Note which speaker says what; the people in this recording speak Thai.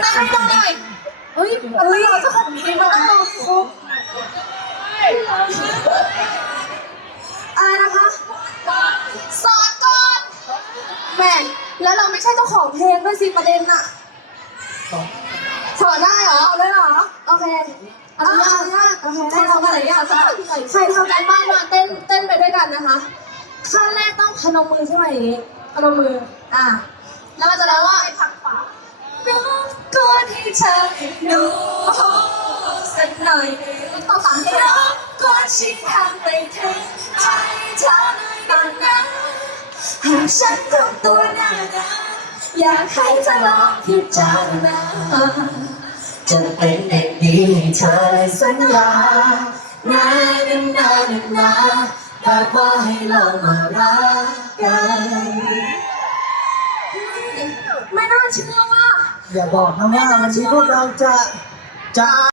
Speaker 1: เต้นให้ฟังหน่อยเฮ้ยเฮ้ยเจ้าของเพลงเราต้องรอครบอะไรนะคะสอนก่อนแหม่แล้วเราไม่ใช่เจ้าของเพลงด้วยสิประเด็นน่ะสอนได้เหรอเอาเลยเหรอโอเคอนุญาตอนุญาตโอเคได้ทำอะไรยากใครทำการบ้านมาเต้นเต้นไปด้วยกันนะคะขั้นแรกต้องพนมมือใช่ไหมอย่างนี้พนมมืออะแล้วมันจะแล้วว่าไอ้พักขวาร้องก่อ นให้เธอดูสักหน่อยต้องสามเพลงร้องก่อนฉันทำไปถึงใจเธอหน่อยก่อนนะหากฉันทำตัวหน้าด้านอยากให้เธอลองพิจารณา
Speaker 2: จะเป็นเด็กดีให้เธอเลยสัญญา
Speaker 1: นานนานนานแบบว่าให้ลองมารักกันไม่น่าเชื่อว่า
Speaker 2: อย่าบอกนะว่าวันนี้พวกเราจะจะ